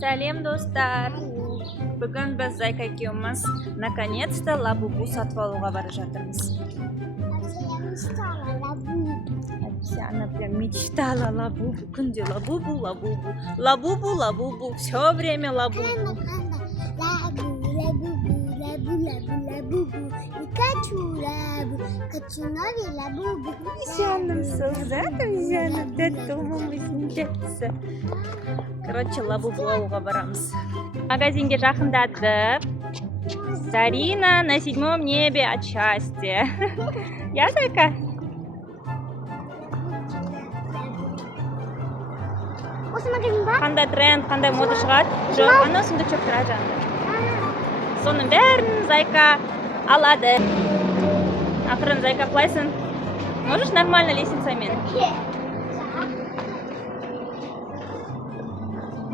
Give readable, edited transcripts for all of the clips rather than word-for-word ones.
Сәлем достар. Бүгін біз Зайка екеуміз наконец-то лабубу сатып алуға бара жатырмыз. Она прям мечтала лабубу. Күнде лабубу, лабубу, лабубу, лабубу. Все время лабубу. Короче, лабубу алуға барамыз. Магазинге жақындадық. Зарина на 7-м небе от счастья. Я Зайка? Қандай тренд, қандай мода шығады? Жоқ, ана сундучок тұра жанында. Соның бәрін Зайка алады. Ақырын Зайка құлайсың? Можешь нормально лестницамен?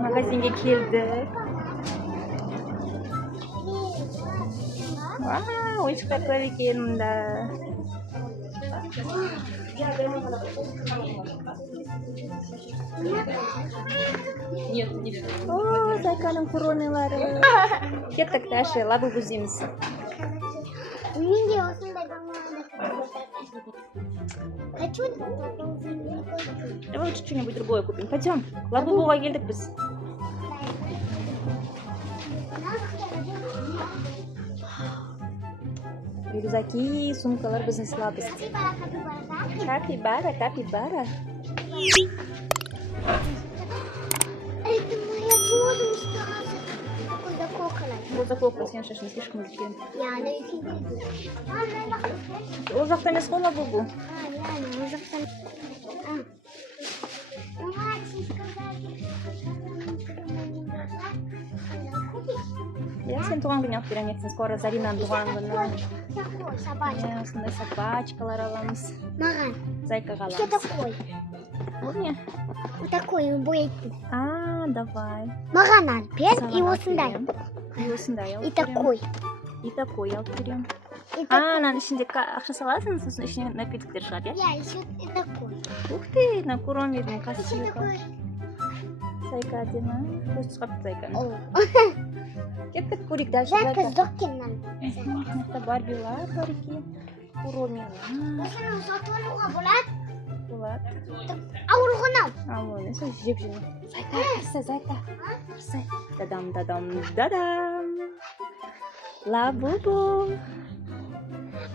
Магазинге келдік. Ойыншықтар көп екен мұнда. О, Зайканың коронелары. Кеттік дальше, лабубу іздейміз. Давай лучше что-нибудь другое купим. Пойдем, лабубуға келдік біз. Рюкзаки, сумкалар біздің слабость. Капибара, капибара. Это моя водочка. Какой закокала. Вот заколка, сен шашын, слишком үлкен. Я на эфире. Ол жақта емес қой лабубу. Ол жақта. Я сен туған күні алып берем, ертең скоро Заринан туған күні. Такой собачка. Осындай собачкалар аламыз. Маған. Зайкаға Что аламыз. такой? Бұл не? Вот такой он бойтын. Давай. Маған алып бер и осындай. И осындай алып И берем. такой. И такой алып берем. И такой. Ананың ішінде ақша саласың, сосын ішіне напитоктер шығады, иә? Я еще и такой. Ух ты, на куромердің Еще красивый. такой. Зайка әдемі. Көз шығып Зайканың. О. Кеттік көрейік дальше Зайка Зайка. сдохкеннан. Мықты барбилар бар екен. Куромелар. Осыны сатып алуға болады. Болады. Ауырғанау. Ал оны сен жеп жеме. Зайка, кірсай, Зайка. Кірсай. Дадам, дадам, дадам. Лабубу.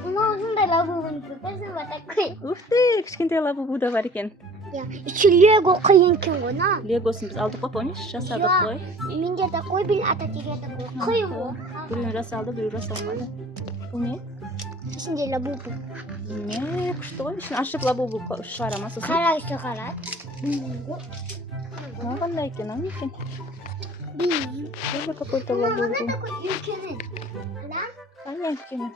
Осындай лабубын көрсем ба такой. Ух ты, кішкентай лабубу да бар екен. Еще лего қиын екен ғой, на. Легосын біз алдық қой, помнишь? Жасадық қой. Менде такой, блин, ата теге такой. Қиын ғой. Біреуін жасалды, біреуін жасалмады. Бұл не? Ішінде лабубу. Не, күшті ғой. Ішін ашып лабубу шығарама сосын. Қара үсті қарат. Қандай екен, аны екен? Блин. Это какой-то лабубу. такой үлкені. Қандай екен?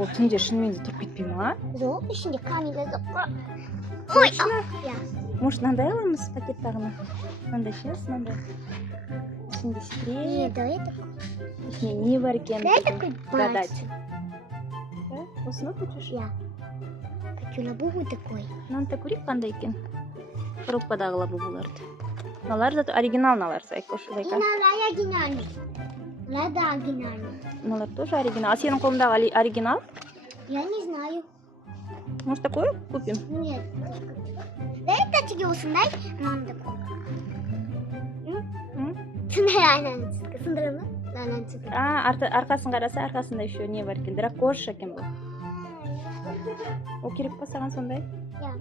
Ол түнде шынымен де тұрып кетпей ма? Жоқ, ішінде камера жоқ. Ой, я. Может, мынандай аламыз пакеттағына? Мынандай ше, мынандай. Ішінде Не, секрет. давай такой. Ішінде не бар екен? Дай такой Гадать. пальчик. Осыны хочешь? Я. Хочу лабубу такой. Мынаны көрейік қандай екен? Коробкадағы лабубуларды. Мыналар зато оригинал налар, Зайка. Иналай оригинальный. Надо оригинальный. Мыналар тоже оригинал. А сенің қолыңдағы оригинал? Я не знаю. Может, такой купим? Нет. Дай это тебе осындай. Мам такой. Сындай айнанчыка. Сындыры ма? Айнанчыка. Арқасын қараса, арқасында еще не бар екен. Дракоша екен бұл. Ол керек па саған сондай? Я.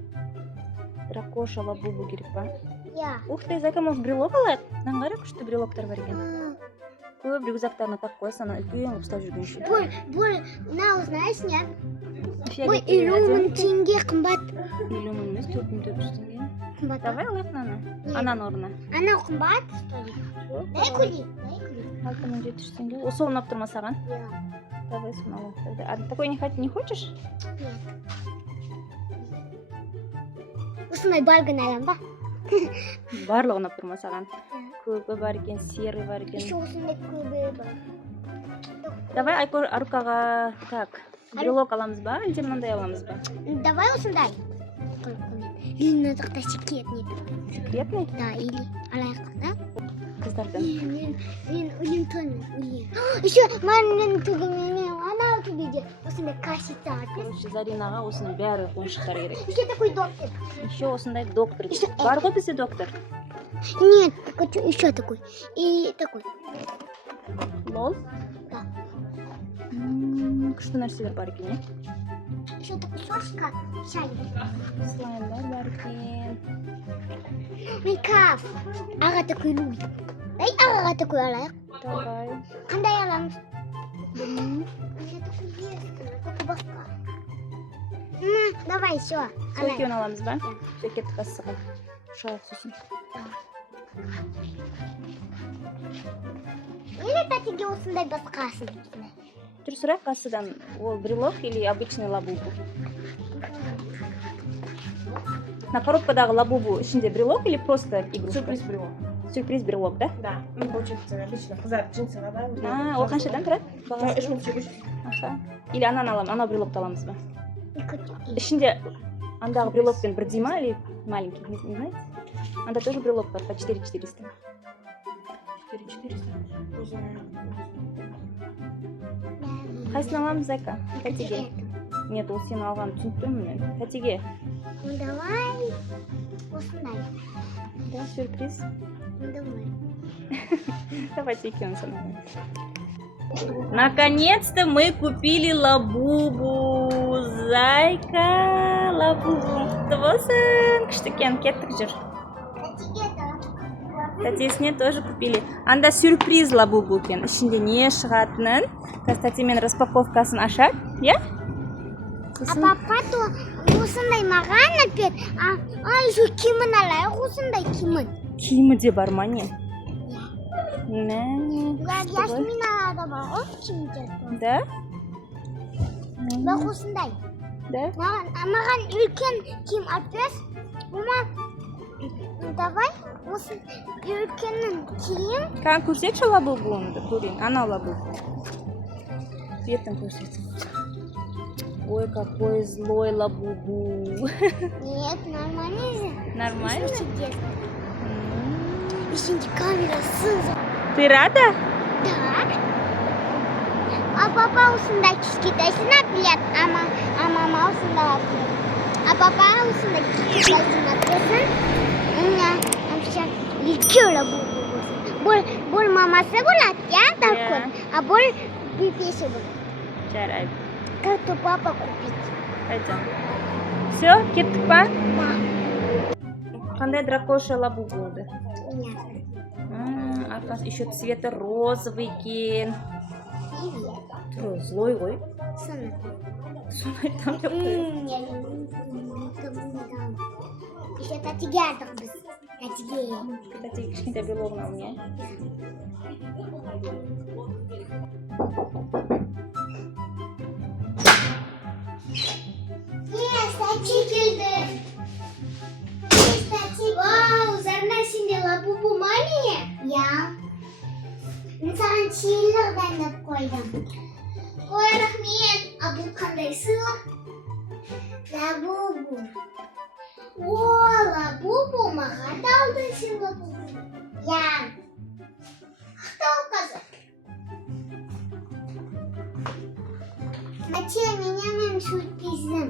Дракоша лабубу керек па? Я. Ух ты, Зайка, может, брелок алайық? Мынаны қара күшті брелоктар бар екен. Көп рюкзактарына тақ қойса, ана үлкен қылып ұстап жүрген үшін. Бұл, мынау знаешь, не? Бұл илюмін теңге қымбат. Илюмін емес, 4400 теңге. Қымбат. Давай алайық мынаны. Ананың орнына. Анау қымбат, что ли? Дай кури. 6700 теңге. Ол сол ұнап тұрма саған? Я. Давай соны алайық. А такой не хочешь? Нет. Осындай баргын алам ба? Барлығы ұнап тұрма саған. Көбі бар екен, серый бар екен. Еще осындай көбі бар. Давай Айкор Арукаға так, брелок аламыз ба, әлде мынандай аламыз ба? Давай осындай. Или надо как-то секретный. Секретный? Да, или алайық, да? Қыздардан. Мен Улинтон. Еще манның түгіменен анау түгіде осындай кассета атып. Короче, Заринаға осының бәрі ойыншықтар керек. Еще такой доктор. Еще осындай доктор. Бар ғой бізде доктор? Нет, еще такой. И такой. Лол? Да. Күшті нәрселер бар екен, Еще такой шашка. Шайбы. Слаймдар бар екен. Мейкап. Аға такой люд. Дай ағаға такой алайық. Давай. Қандай аламыз? Білмеймін. Я такой есть. Такой басқа. Давай, все. Сол екеуін аламыз ба? Кеттік кассаға. Шалық сосын. Или тәтеге осындай басқасын. Жүр сұрақ кассадан. Ол брелок или обычный лабубу? На коробкадағы лабубу ішінде брелок или просто игрушка? Сюрприз брелок. Сюрприз брелок, да? Да. Ну, получается, обычно қыздар джинсыға да. Ол қаншадан тұрады? Бағасы? 3800. Аха. Или анау брелокты аламыз ба? И Ішінде андағы брелокпен бірдей ма или маленький, не знаете? Анда тоже брелок бар, по 4400. 4400. Қайсыны аламыз, Зайка? Тәтеге? Нет, ол сен алған түсініктімін мен. Тәтеге? Ну давай. Осындай. Да, сюрприз. Ну давай. Давайте екеуін санаймыз. Наконец-то мы купили лабубу. Зайка, лабубу. Құтты болсын. Күшті екен, кеттік жүр. Тәтеге да. Тәтесіне тоже купили. Анда сюрприз лабубу екен. Ішінде не шығатынын. Қазір тәтемен распаковкасын ашады, иә? А папа то осындай маған әпет. Еще киімін алайық, осындай киімін. Киімі де бар ма не? Мә, Ясминада бар ғой киімдер. да? Бірақ осындай. Да? Маған үлкен киім әпет. Давай осы үлкеннің киім. Қан көрсетші лабубуыңды, көрейін. Анау лабубу. Бетін көрсетім. Ой, какой злой лабубу. Нет, нормально же. Нормально? Ішінде камера сызы. Ты рада? Да. А папа осындай кішкентайсын әпілет. А мама осындай әпілет. А папа осындай кішкентайсын әпілесін. Вообще, үлкен лабубу болсын. Бұл мамасы болады, я такой. А бұл бюпесі болады. Жарайды. Как то папа купить? Пойдем. Все, кеттік па? Да. Қандай дракоша лабубу болды? Понятно. Арқасы еще цветі розовый екен. Түрі злой ғой. Соны. Соны айтам деп қойып. Я не дам. Еще тәтеге алдық біз. Тәтеге. Тәте кішкентай брелогын ал, не? Тәте келді. Тәте. Вау, Зарна сенде лабубу ма не? Я. Мен саған чийлер дайындап қойдым. Ой, рахмет. А бұл қандай сыйлық? Лабубу. О, лабубу маған да алдың сен лабубу. Я. Ақтау қазір. Тәте, менің сюрпризім.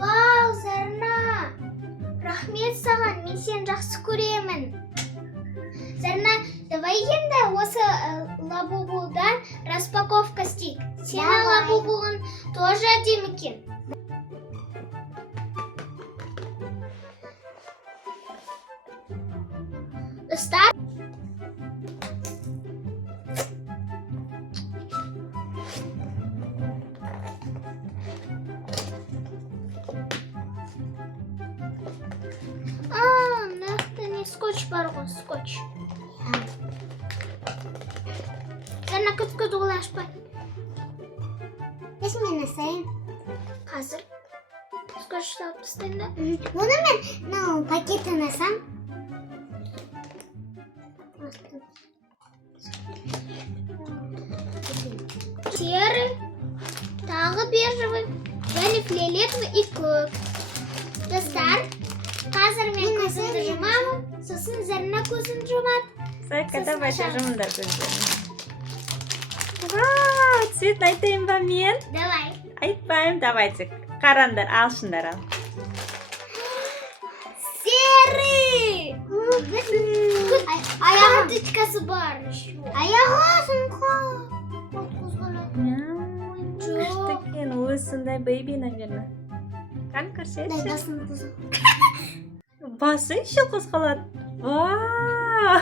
Вау, Зарна. Рахмет саған, мен сені жақсы көремін. Зарна, давай енді осы лабубудан распаковка істейік. Сені лабубуын тоже әдемі екен. Достар. Скотч бар ғой, скотч. Зарна күт олай ашпай. Ес мен асайын. Қазір. Скотч тауып тастайын да. Оны мен пакетін асам. Серый, тағы бежевый, және фиолетовый и көк. Достар, Қазір мен көзімді жұмамын, сосын Зарина көзін жұмады. Зайка, давайте жумыңдар көздерін. Вау, цветін айтайын ба мен? Давай. Айтпаймын, давайте. Қараңдар, алшындар ал. Серый! Аяғы тычкасы бар. Аяғы сұңқа. Күшті екен, осындай бейби, наверное. Қан көрсетші. Басы еще қозғалады. Вау!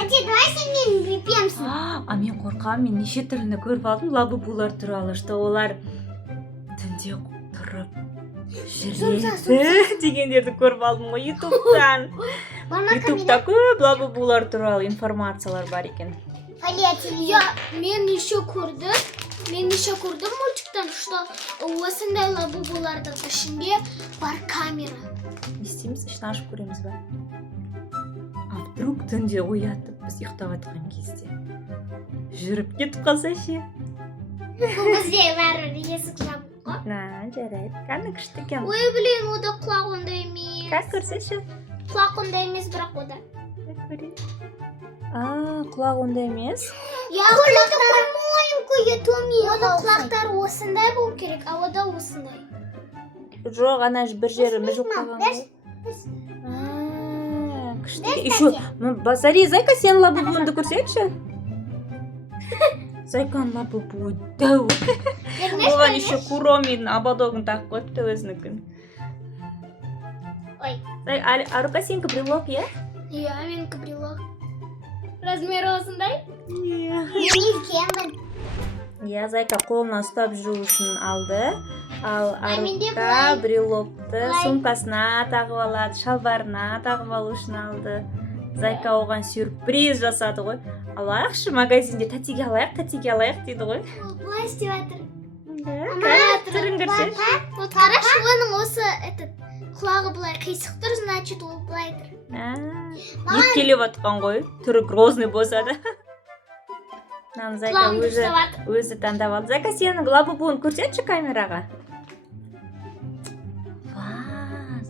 Әте, давай сен менің бейпемсің. А мен қорқамын, мен неше түрліні көріп алдым лабубулар туралы, что олар түнде тұрып жүреді дегендерді көріп алдым ғой ютубтан. Ютубта көп лабубулар туралы информациялар бар екен. Я, мен еще көрдім мультиктан, что осындай лабубулардың ішінде бар камера. Не істейміз, ішін ашып көреміз ба? А вдруг түнде оятып біз ұйықтап жатқан кезде жүріп кетіп қалса ше? Бұл бізде бәрі есік жабық қой. Жарайды. Кәні күшті екен. Ой, блин, ода құлақ ондай емес. Как көрсеші? Құлақ ондай емес, бірақ ода. Құлақ ондай емес. Құлақтары маленькое, төмен. Ода құлақтары осындай болу керек, а ода осындай. Жоқ, ана бір жері мүжіп қалған ғой. Күшті. Еще, басари, Зайка, сен лабубуынды көрсетші? Зайкан лабубуы дәу. Оған еще Куромидің ободогын тақып қойыпты өзінікін. Ой. Арука, сенікі брелок, е? Иә, менікі брелок. Размері осындай? Иә. Мен үлкенмін. Иә, Зайка қолына ұстап жүру үшін алды. Ал Арука брелокты сумкасына тағып алады, шалбарына тағып алу үшін алды. Зайка оған сюрприз жасады ғой. Алайықшы, магазинде тәтеге алайық дейді ғой. Бұлай істеп жатыр. Түрін көрсеш. Вот қарашы, оның осы құлағы бұлай қисық тұр, значит ол бұлай тұр. Епкелеп атқан ғой, түрі грозный босады. Зайка өзі таңдап алды. Зайка, сенің лабубуын көрсетші камераға.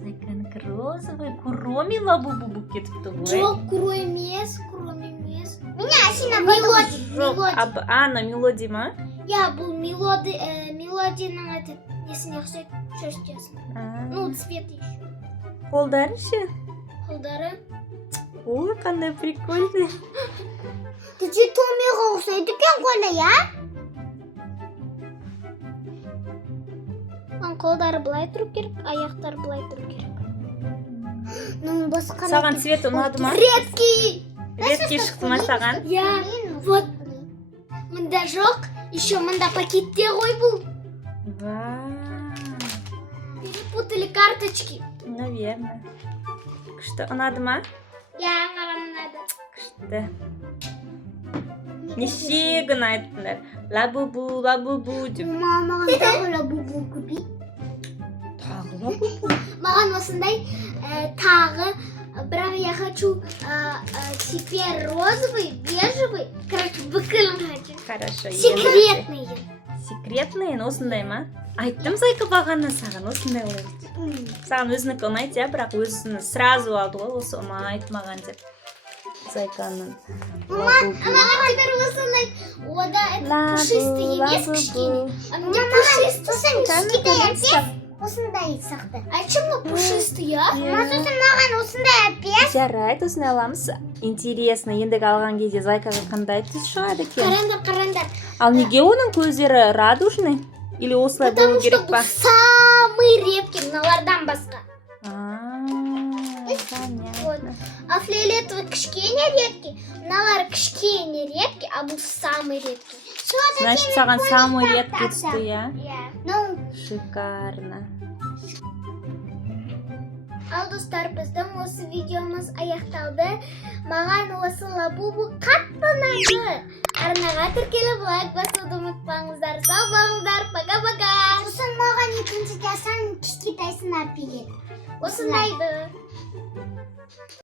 Зайканың розовый Куроми лабубу болып кетіпті ғой. Жоқ, Куро емес. Меня Асина Мелоди. Ана Мелоди ма? Я, бұл Мелодиның несіне ұқсайды шерстесін. Ну, цветі еще. Қолдары ше? Қолдары. Ой, қандай прикольный. Түте Томиға ұқсайды екен қолы, я? Қолдары бұлай тұру керек, аяқтары бұлай тұру керек. Саған цвет ұнады ма? Редкий шықты ма саған? Я, вот. Мұнда жоқ, еще мұнда пакетте ғой бұл. Перепутали карточки. Наверное. Күшті ұнады ма? Я, маған ұнады. Күшті. Неше күн айттыңдар? Лабубу деп. Маған тағы лабубу көбей. Тағы лабубу? Маған осындай тағы, бірақ я хочу теперь розовый, бежевый, короче, бүкілін хочу. Хорошо. Секретный. Секретный, осындай ма? Айттым Зайка бағана саған, осындай олайды. Саған өзінікі ұнайды, бірақ өзіні сразу алды ғой, осы ұнайды маған деп. Зайканың Маған теперь осы ұнайды. Ода пушистый емес, кішкене. Мне пушистый кішкене. Осындай сақты. Айчым пушистый, я? Сосын маған осындай әпес. Жарайды, осындай аламыз. Интересно, ендігі алған кезде Зайкаға қандай түс шығады екен? Қарандар. Ал неге оның көздері радужный? Или осылай болу керек па? Потому что бұл самый редкий, мыналардан басқа. Понятно. А фиолетовый кішкене редкий, мыналар кішкене редкий, а бұл самый редкий. Значит, саған самый редкий түсті, я? Ну, шикарно. Ал достар, біздің осы видеомыз аяқталды. Маған осы лабубу қатты ұнады. Арнаға тіркеліп лайк басуды ұмытпаңыздар. Сау болыңыздар, пока-пока. Сосын маған екінші жасан кішкентайсын әпеледі. Осындайды.